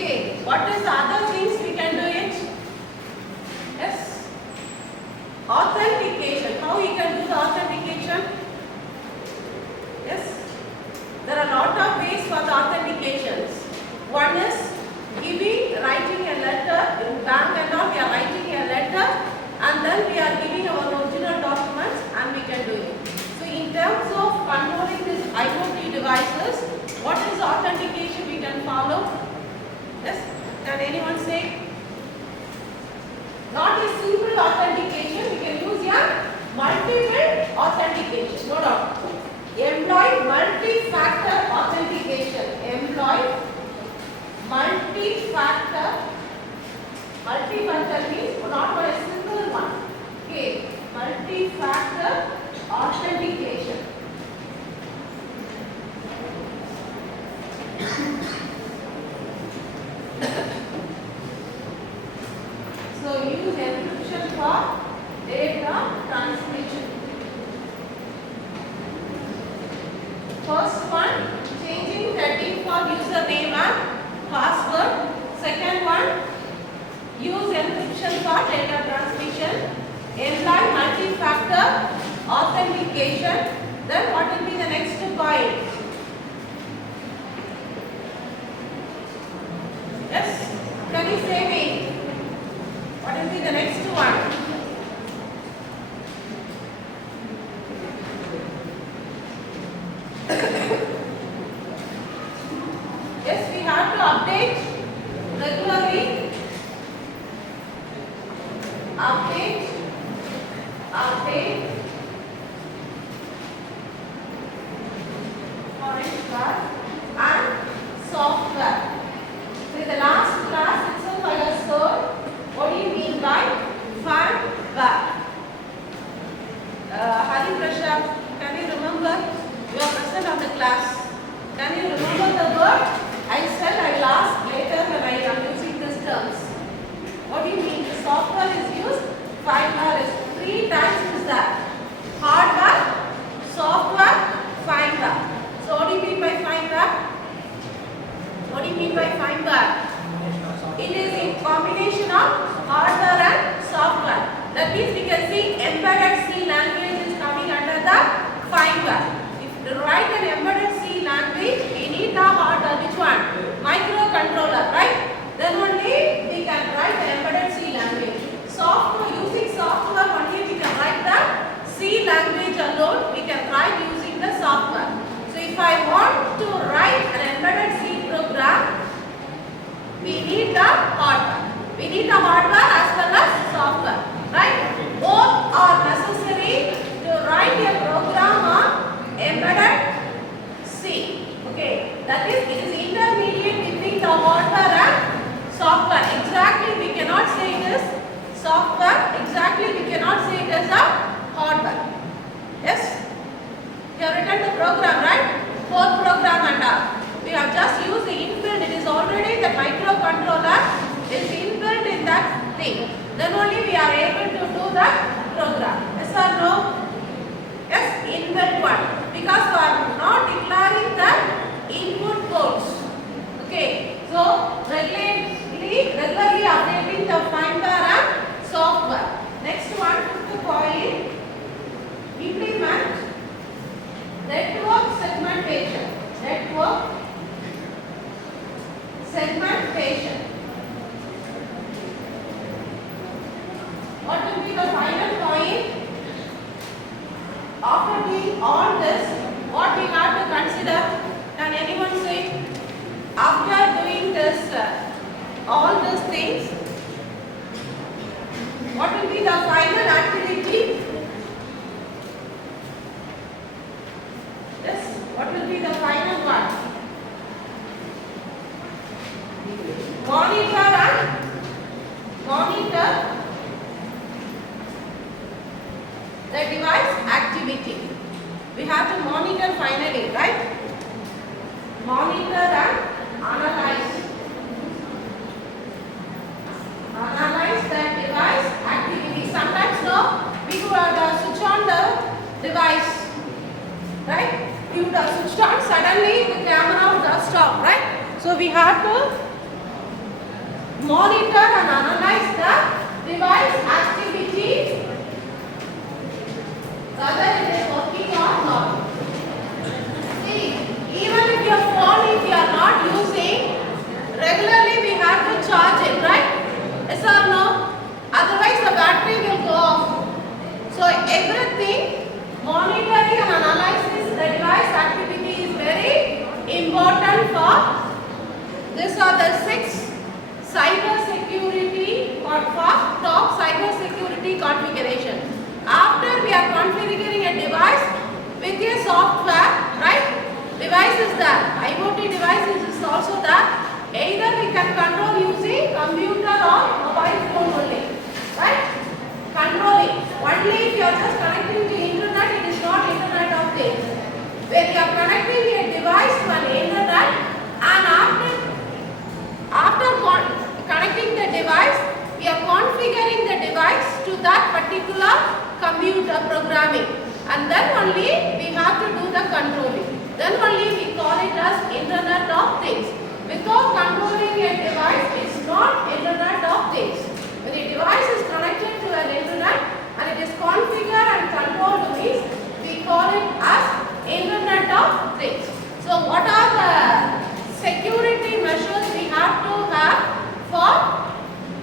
Okay, what is the other things we can do it? Yes. Authentication. How you can do the authentication? Yes. There are a lot of ways for the authentications. One is writing a letter. In bank and all, we are writing a letter and then we are giving our original documents and we can do it. So in terms of controlling these IoT devices, what is the authentication we can follow? Yes, can anyone say? Not a simple authentication, we can use a multiple authentication. Note down. Employ multi-factor authentication. Employ multi-factor. Multi-factor means not for a single one. Okay, multi-factor authentication. So use encryption for data transmission. First one, changing the default username and password. Second one, use encryption for data transmission. Employ multi-factor authentication. Then what will be the next point? Yes? Can you say me? What will be the next one? Yes, we have to update regularly. Update hardware and software. So in the last class itself I have heard what do you mean by firmware? Hari Prashad, can you remember? You are present on the class. Can you remember the word? I said I will ask later when I am using these terms. What do you mean? The software is used. Firmware is 3 times is that. Hardware, software, firmware. So what do you mean by firmware? What do you mean by firmware? It is a combination of hardware and software. That means we can see embedded C language is coming under the firmware. If to write an embedded C language, we need the hardware. Which one? Microcontroller, right? Then only we can write the embedded C language. Software, using software only we can write the C language alone. We can write using the software. So if I want to write an embedded C program, we need the hardware. We need the hardware as well as software, right? Both are necessary to write a program on embedded C. Okay, that is, it is intermediate between the hardware and software. Exactly, we cannot say it is software. Exactly, we cannot say it is a hardware. Yes, you have written the program, right? Code program and all. We have just used the inbuilt. It is already the microcontroller is inbuilt in that thing. Then only we are able to do the program. Yes or no? Yes, inbuilt one. Because we are not declaring the input codes. Okay. So regularly updating the firmware and software. Next one, fifth point. Implement network segmentation. Network segmentation. What will be the final point? After doing all this, what we have to consider? Can anyone say? After doing this, all these things, what will be the final activity? Yes, what will be the final one? Monitor the device activity. We have to monitor finally, right? Monitor and analyze. Analyze the device activity. Sometimes no, we could switch on the device, right? You would have switched on, suddenly the camera would have stopped, right? So we have to monitor and analyze the device activity, whether it is working or not. See, even if your phone, if you are not using regularly, we have to charge it, right? Yes or no? Otherwise the battery will go off. So everything, monitoring and analysis the device activity is very important for. These are the 6 cyber security or top cyber security configuration. After we are configuring a device with a software, right? Device is there. IoT devices is also there. Either we can control using computer or mobile phone only, right? Controlling. Only if you are just connecting to internet, it is not Internet of Things. When you are connecting a device to an internet, and after connecting the device, we are configuring the device to that particular computer programming, and then only we have to do the controlling. Then only we call it as Internet of Things. Without controlling a device, it's not Internet of Things. When the device is connected to an internet and it is configured and controlled means we call it as Internet of Things. So what are the security measures we have to have for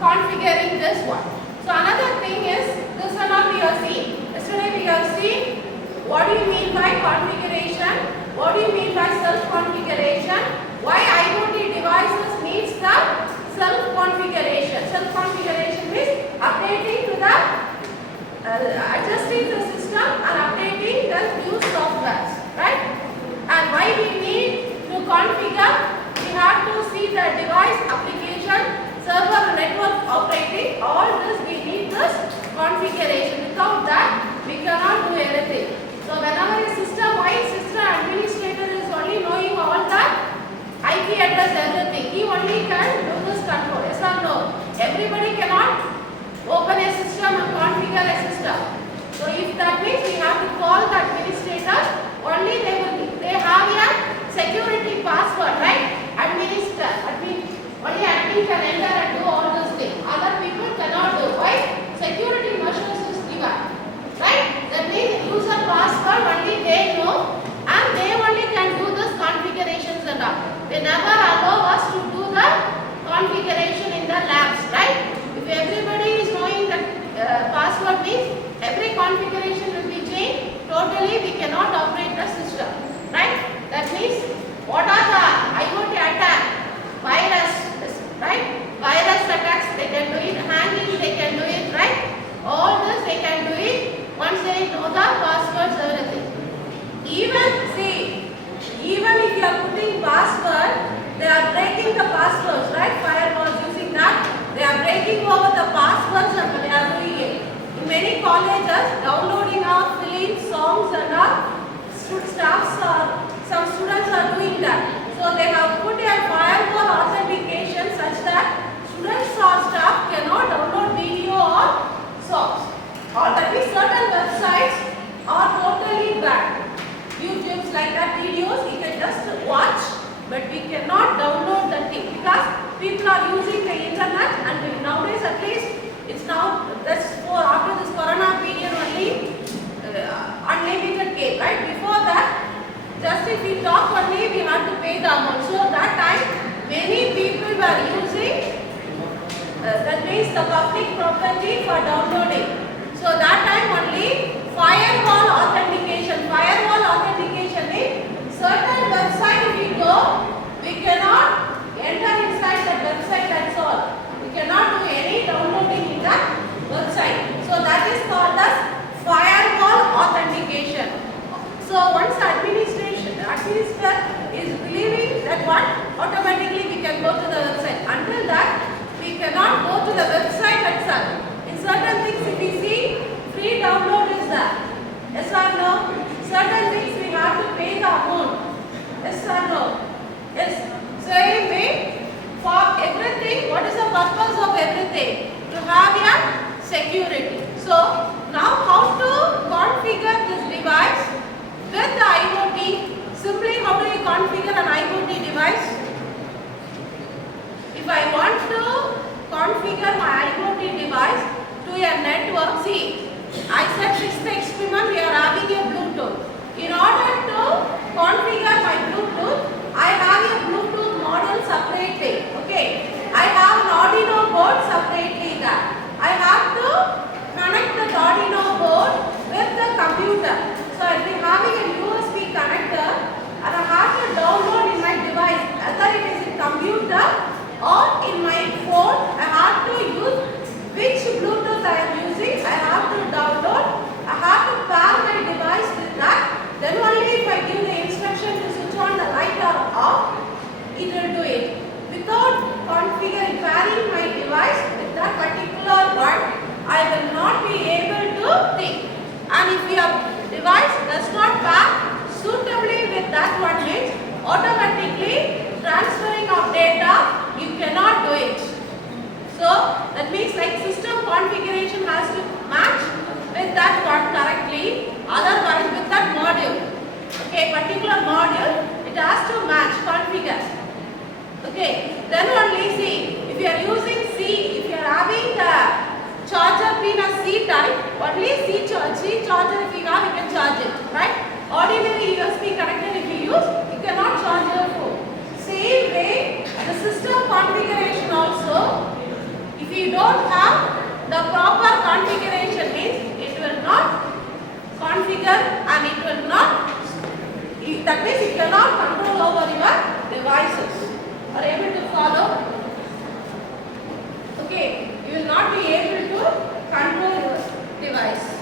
configuring this one? So another thing is, this one all we have seen. Yesterday we have seen what do you mean by configuration, what do you mean by self-configuration, why IoT devices needs the self-configuration. Self-configuration means updating to the, adjusting the system and updating the new softwares, right? And why we need to configure, we have to see the device application, server, network operating, all this we need this configuration. Without that, we cannot do anything. So whenever a system-wide system administrator is only knowing all that, IP address, everything, he only can do this control. Yes or no? Everybody cannot open a system and configure a system. So if that means we have to call the administrators, only they have a security password, right? Only admin can enter and do all those things. Other people cannot do. Why? Security measures is given, right? That means user password only they know, and they only can do this configurations and all. They never allow us to do the configuration in the labs, right? If everybody is knowing the password means every configuration will be changed, totally we cannot operate the system, right? That means what are the IoT attack? Virus, right? Virus attacks, they can do it, hacking, they can do it, right? All this they can do it once they know the passwords, everything. Even if you are putting password, they are breaking the passwords, right? Firewalls using that, they are breaking over the passwords and they are doing it. In many colleges, downloading or filling songs and all, some students are doing that. So they have put a firewall authentication such that students or staff cannot download video or songs. Or that means certain websites are totally banned. YouTube's like that videos, you can just watch, but we cannot download the thing because people are using the internet, and nowadays at least it's now that's for after this corona period only unlimited came, right? Before that, just if we talk only, we have to pay the amount. So that time many people were using that means the public property for downloading. So that time only firewall authentication. Firewall authentication means certain website if we go, we cannot enter inside that website, that's all. We cannot do any downloading in that website. So that is called as firewall authentication. So once administrator is believing that what, automatically we can go to the website. Until that, we cannot go to the website itself. In certain things, if we see, free download is there. Yes or no? Certain things we have to pay the amount. Yes or no? Yes. So anyway, for everything, what is the purpose of everything? To have a security. So now how to configure this device with the IoT? Simply, how do you configure an IoT device? If I want to configure my IoT device to a network. See, I said this is the experiment, we are having a Bluetooth. In order to configure my Bluetooth, I have a Bluetooth model separately. Okay, I have an Arduino board separately there. I have to connect the Arduino board with the computer. So I will be having a USB connector and I have to download in my device, whether it is in computer or in my phone. I have to use which Bluetooth I am using. I have to download. I have to pair my device with that. Then only if I give the instruction to switch on the light or off, it will do it. Without configuring, pairing my device with that particular one, I will not be able to think. And if your device does not pair suitably with that one means automatically transferring of data, you cannot do it. So that means like system configuration has to match with that one correctly, otherwise with that module. Okay, particular module, it has to match, configure. Okay, then only see, if you are using C, if you are having the charger pin as C type, only C charger if you have, you can charge it, right? Ordinary USB connector if you use, you cannot charge your phone. Same way, the system configuration also, if you don't have the proper configuration means it will not configure and it will not, that means it cannot control over your devices. Are you able to follow? Okay, you will not be able to control your device.